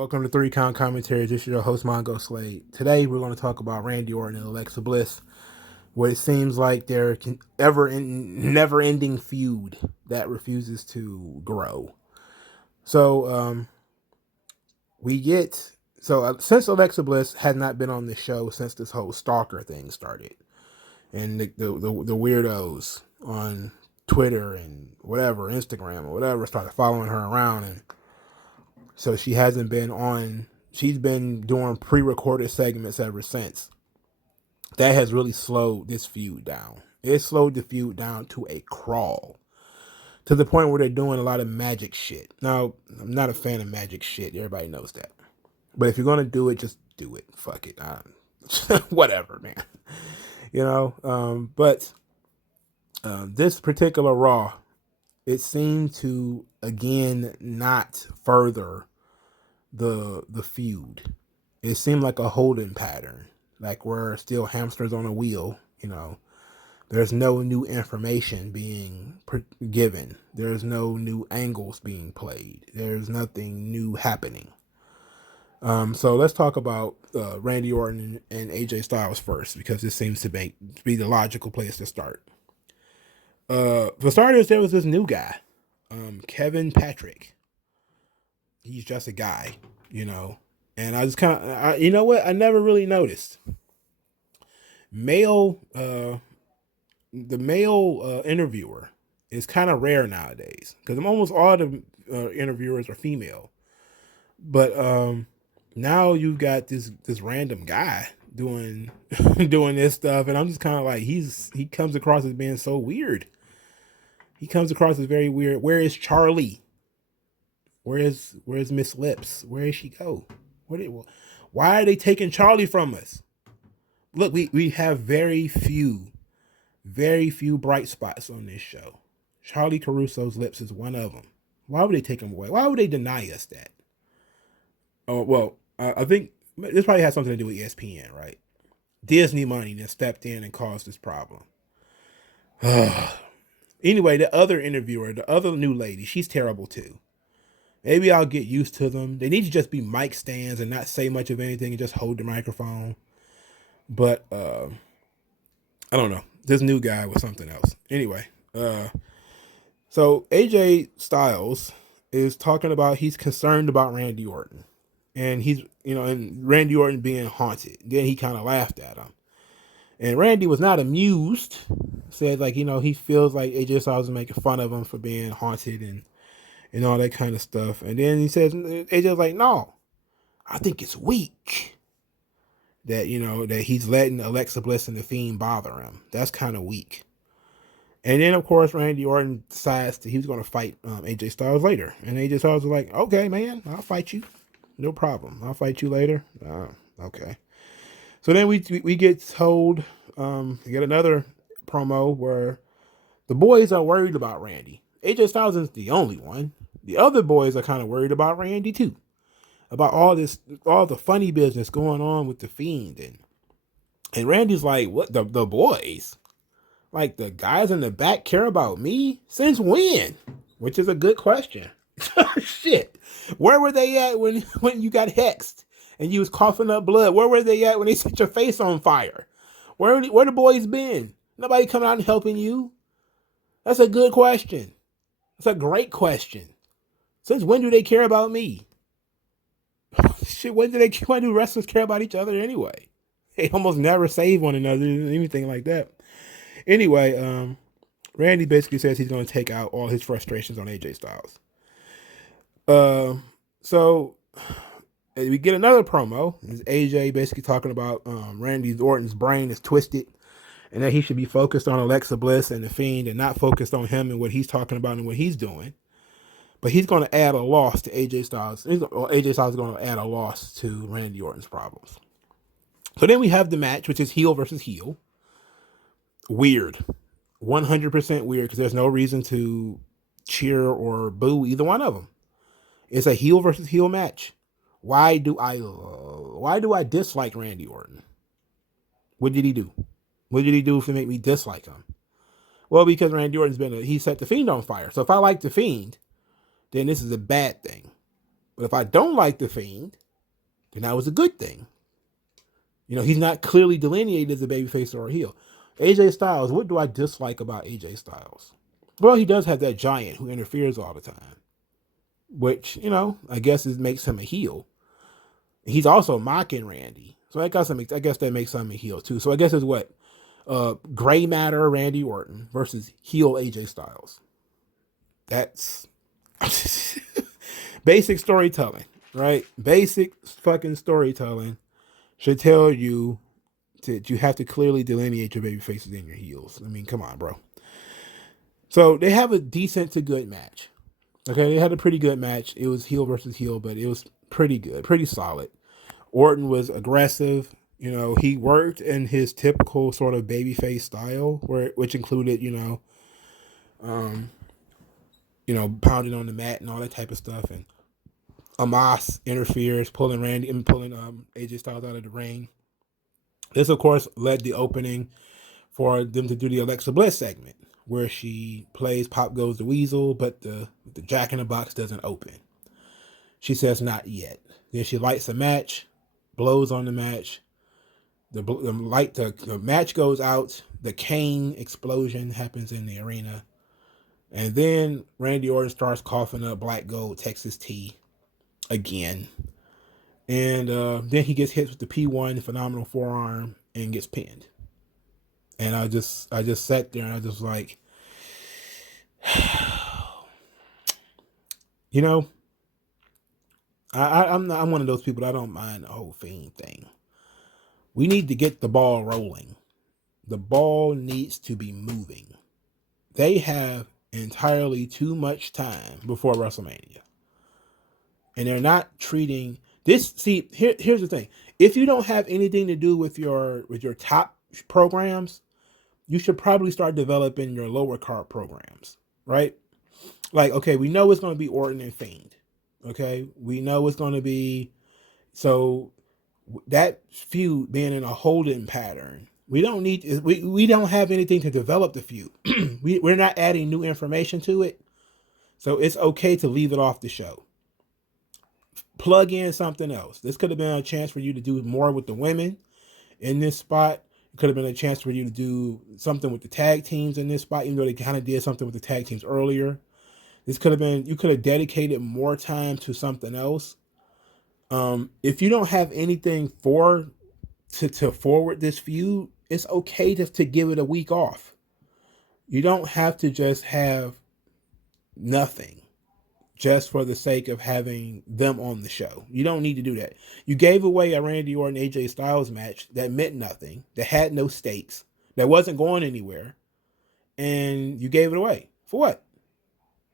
Welcome to Three Count Commentaries. This is your host, Mongo Slade. Today, we're going to talk about Randy Orton and Alexa Bliss, where it seems like there can never-ending feud that refuses to grow. So, since Alexa Bliss had not been on the show since this whole stalker thing started, and the weirdos on Twitter and whatever, Instagram or whatever, started following her around, and so she hasn't been on. She's been doing pre-recorded segments ever since. That has really slowed this feud down. It slowed the feud down to a crawl, to the point where they're doing a lot of magic shit. Now, I'm not a fan of magic shit. Everybody knows that. But if you're gonna do it, just do it. Fuck it. Whatever, man. But this particular Raw, it seemed to again not further the feud. It seemed like a holding pattern, like we're still hamsters on a wheel. There's no new information being given. There's no new angles being played. There's nothing new happening. So let's talk about Randy Orton and AJ Styles first, because this seems to be the logical place to start. For starters, there was this new guy, Kevin Patrick. He's just a guy, and I just kind of, you know what? I never really noticed. The male interviewer is kind of rare nowadays, because almost all the interviewers are female. But now you've got this random guy doing doing this stuff, and I'm just kind of like, he comes across as being so weird. He comes across as very weird. Where is Charlie? Where's Miss Lips? Where did she go? Why are they taking Charlie from us? Look, we have very few bright spots on this show. Charlie Caruso's Lips is one of them. Why would they take him away? Why would they deny us that? Oh, well, I think this probably has something to do with ESPN, right? Disney money that stepped in and caused this problem. Anyway, the other interviewer, the other new lady, she's terrible too. Maybe I'll get used to them. They need to just be mic stands and not say much of anything and just hold the microphone. But I don't know. This new guy was something else. Anyway, so AJ Styles is talking about, he's concerned about Randy Orton. And and Randy Orton being haunted. Then he kind of laughed at him. And Randy was not amused. Said, he feels like AJ Styles is making fun of him for being haunted and all that kind of stuff. And then he says, AJ's like, no, I think it's weak that, that he's letting Alexa Bliss and The Fiend bother him. That's kind of weak. And then, of course, Randy Orton decides that he was going to fight AJ Styles later. And AJ Styles was like, okay, man, I'll fight you. No problem. I'll fight you later. Okay. So then we get told, we get another promo where the boys are worried about Randy. AJ Styles isn't the only one. The other boys are kind of worried about Randy too. About all the funny business going on with The Fiend. And Randy's like, what, the boys? Like, the guys in the back care about me? Since when? Which is a good question. Shit. Where were they at when you got hexed and you was coughing up blood? Where were they at when they set your face on fire? Where the boys been? Nobody coming out and helping you? That's a good question. That's a great question. Since when do they care about me? Shit, when do wrestlers care about each other anyway? They almost never save one another, anything like that. Anyway, Randy basically says he's going to take out all his frustrations on AJ Styles. So we get another promo. It's AJ basically talking about Randy Orton's brain is twisted, and that he should be focused on Alexa Bliss and The Fiend and not focused on him and what he's talking about and what he's doing. But he's going to add a loss to AJ Styles. AJ Styles is going to add a loss to Randy Orton's problems. So then we have the match, which is heel versus heel. Weird. 100% weird, because there's no reason to cheer or boo either one of them. It's a heel versus heel match. Why do I dislike Randy Orton? What did he do? What did he do to make me dislike him? Well, because Randy Orton's he set The Fiend on fire. So if I like The Fiend, then this is a bad thing. But if I don't like The Fiend, then that was a good thing. You know, he's not clearly delineated as a babyface or a heel. AJ Styles, what do I dislike about AJ Styles? Well, he does have that giant who interferes all the time, which, you know, I guess it makes him a heel. He's also mocking Randy. So I guess that makes him a heel too. So I guess it's what? Gray matter Randy Orton versus heel AJ Styles. That's basic storytelling, right? Basic fucking storytelling should tell you that you have to clearly delineate your baby faces and your heels. I mean, come on, bro. So they have a decent to good match. Okay, they had a pretty good match. It was heel versus heel, but it was pretty good, pretty solid. Orton was aggressive. You know, he worked in his typical sort of babyface style, which included, pounding on the mat and all that type of stuff. And Amos interferes, pulling AJ Styles out of the ring. This, of course, led the opening for them to do the Alexa Bliss segment, where she plays Pop Goes the Weasel, but the Jack in the Box doesn't open. She says, not yet. Then she lights a match, blows on the match. The match goes out. The cane explosion happens in the arena. And then Randy Orton starts coughing up Black Gold Texas tea again. And then he gets hit with the P1 phenomenal forearm and gets pinned. And I just sat there and I just like, you know, I'm one of those people that I don't mind the whole Fiend thing. We need to get the ball rolling. The ball needs to be moving. They have entirely too much time before WrestleMania. And they're not treating this. See, here's the thing. If you don't have anything to do with your top programs, you should probably start developing your lower card programs, right? Like, okay, we know it's going to be Orton and Fiend. Okay, we know it's going to be, so that feud being in a holding pattern, we don't have anything to develop the feud. We're not adding new information to it, so it's okay to leave it off the show. Plug in something else. This could have been a chance for you to do more with the women in this spot. It could have been a chance for you to do something with the tag teams in this spot, even though they kind of did something with the tag teams earlier. This could have been, you could have dedicated more time to something else. If you don't have anything to forward this feud, it's okay to give it a week off. You don't have to just have nothing just for the sake of having them on the show. You don't need to do that. You gave away a Randy Orton AJ Styles match that meant nothing, that had no stakes, that wasn't going anywhere, and you gave it away. For what?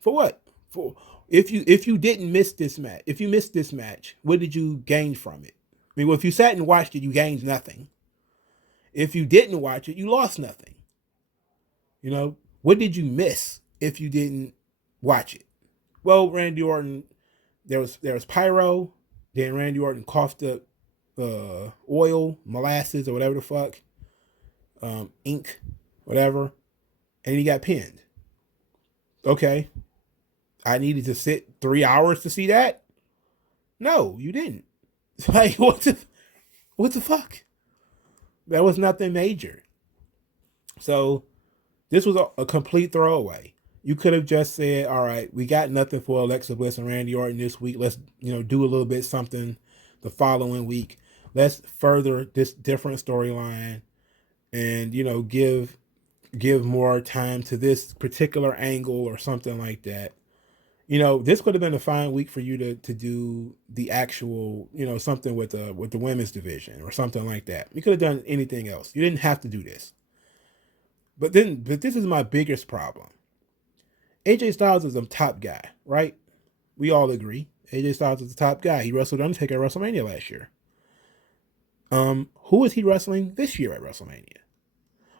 For what? For if you didn't miss this match, if you missed this match, what did you gain from it? I mean, well, if you sat and watched it, you gained nothing. If you didn't watch it, you lost nothing. You know, what did you miss if you didn't watch it? Well, Randy Orton, there was pyro. Then Randy Orton coughed up oil, molasses, or whatever the fuck, ink, whatever, and he got pinned. Okay, I needed to sit 3 hours to see that? No, you didn't. Like, what the fuck? That was nothing major. So this was a complete throwaway. You could have just said, all right, we got nothing for Alexa Bliss and Randy Orton this week. Let's, do a little bit something the following week. Let's further this different storyline and, give more time to this particular angle or something like that. This could have been a fine week for you to do the actual, something with the women's division or something like that. You could have done anything else. You didn't have to do this. But this is my biggest problem. AJ Styles is a top guy, right? We all agree. AJ Styles is the top guy. He wrestled Undertaker at WrestleMania last year. Who is he wrestling this year at WrestleMania?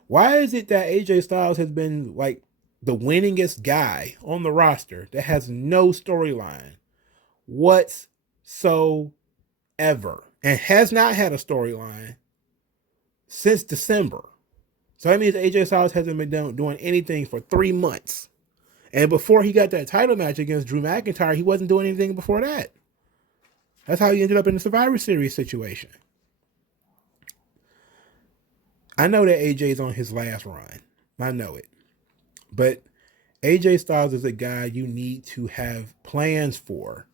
Why is it that AJ Styles has been like the winningest guy on the roster that has no storyline whatsoever and has not had a storyline since December? So that means AJ Styles hasn't been doing anything for 3 months. And before he got that title match against Drew McIntyre, he wasn't doing anything before that. That's how he ended up in the Survivor Series situation. I know that AJ's on his last run. I know it. But AJ Styles is a guy you need to have plans for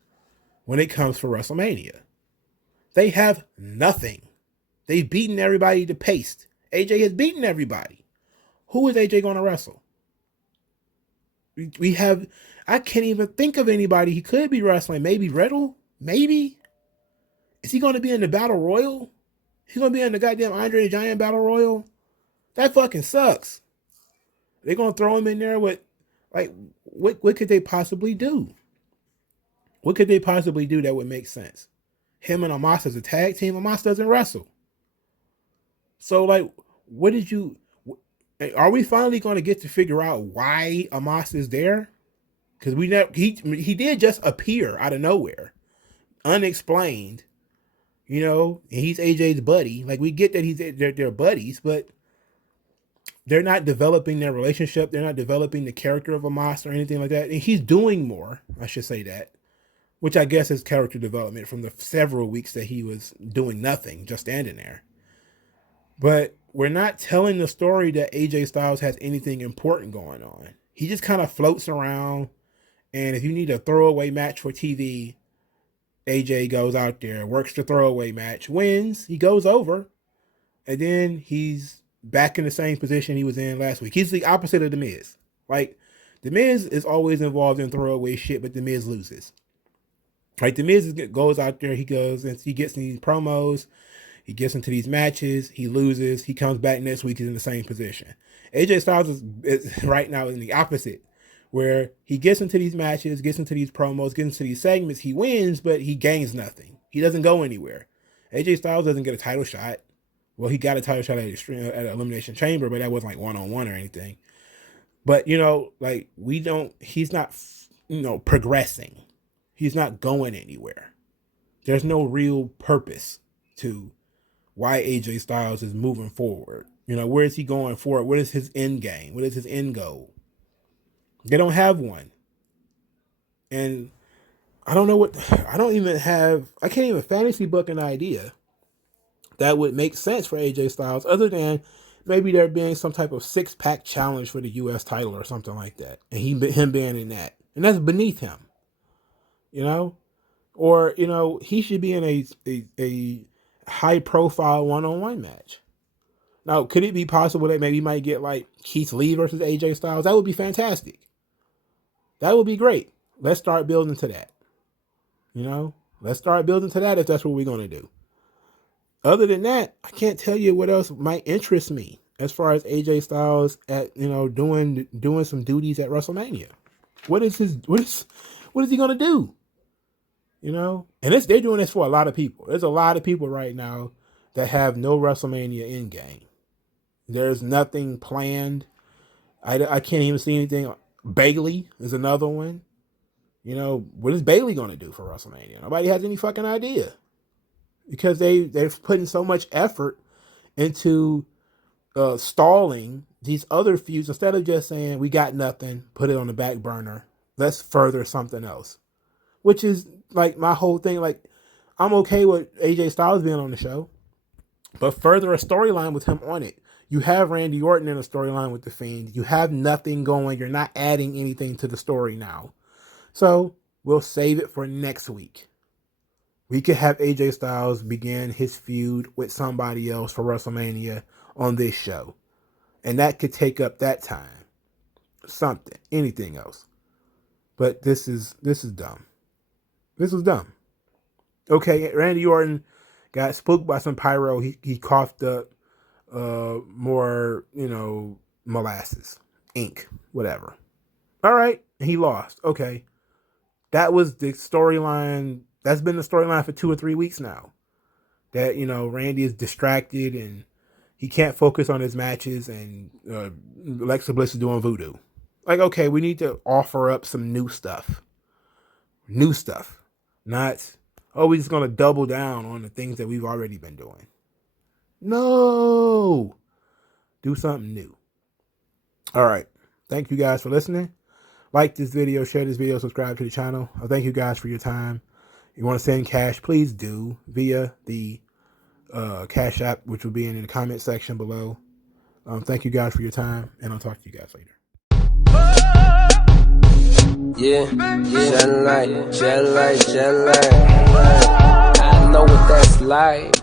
when it comes for WrestleMania. They have nothing. They've beaten everybody to paste. AJ has beaten everybody. Who is AJ going to wrestle? We have, I can't even think of anybody he could be wrestling. Maybe Riddle? Maybe? Is he going to be in the Battle Royal? He's going to be in the goddamn Andre the Giant Battle Royal? That fucking sucks. They're going to throw him in there with, like, what could they possibly do? What could they possibly do that would make sense? Him and Omos as a tag team? Omos doesn't wrestle. So, like, what did you... Are we finally going to get to figure out why Omos is there? Because he did just appear out of nowhere, unexplained, you know. And he's AJ's buddy. Like, we get that they're buddies, but they're not developing their relationship. They're not developing the character of Omos or anything like that. And he's doing more, I should say that, which I guess is character development from the several weeks that he was doing nothing, just standing there. But we're not telling the story that AJ Styles has anything important going on. He just kind of floats around. And if you need a throwaway match for TV, AJ goes out there, works the throwaway match, wins, he goes over, and then he's back in the same position he was in last week. He's the opposite of The Miz. Like, The Miz is always involved in throwaway shit, but The Miz loses. Like, The Miz goes out there, he goes and he gets in these promos, he gets into these matches, he loses, he comes back next week, he's in the same position. AJ Styles is right now in the opposite, where he gets into these matches, gets into these promos, gets into these segments, he wins, but he gains nothing. He doesn't go anywhere. AJ Styles doesn't get a title shot. Well, he got a title shot at Elimination Chamber, but that wasn't like one-on-one or anything. But, you know, like, he's not, you know, progressing. He's not going anywhere. There's no real purpose to why AJ Styles is moving forward. You know, where is he going forward? What is his end game? What is his end goal? They don't have one. And I don't know I can't even fantasy book an idea that would make sense for AJ Styles other than maybe there being some type of 6-pack challenge for the U.S. title or something like that. And him being in that. And that's beneath him. You know? Or, you know, he should be in a high-profile one-on-one match. Now, could it be possible that maybe he might get, like, Keith Lee versus AJ Styles? That would be fantastic. That would be great. Let's start building to that. You know? Let's start building to that if that's what we're going to do. Other than that, I can't tell you what else might interest me as far as AJ Styles at, you know, doing some duties at WrestleMania. What is he going to do? You know? And they're doing this for a lot of people. There's a lot of people right now that have no WrestleMania end game. There's nothing planned. I can't even see anything. Bayley is another one. You know, what is Bayley going to do for WrestleMania? Nobody has any fucking idea. Because they're putting so much effort into stalling these other feuds instead of just saying, we got nothing, put it on the back burner. Let's further something else. Which is like my whole thing. Like, I'm okay with AJ Styles being on the show, but further a storyline with him on it. You have Randy Orton in a storyline with The Fiend. You have nothing going. You're not adding anything to the story now. So we'll save it for next week. We could have AJ Styles begin his feud with somebody else for WrestleMania on this show. And that could take up that time. Something. Anything else. But this is dumb. This was dumb. Okay, Randy Orton got spooked by some pyro. He coughed up more, you know, molasses, ink, whatever. All right, and he lost. Okay, that was the storyline. That's been the storyline for 2 or 3 weeks now. That, you know, Randy is distracted and he can't focus on his matches, and Alexa Bliss is doing voodoo. Like, okay, we need to offer up some new stuff. New stuff. Not, oh, we're just going to double down on the things that we've already been doing. No. Do something new. All right. Thank you guys for listening. Like this video, share this video, subscribe to the channel. I thank you guys for your time. you want to send cash, please do via the Cash App, which will be in the comment section below. Thank you guys for your time, and I'll talk to you guys later. Yeah, shed light. I know what that's like.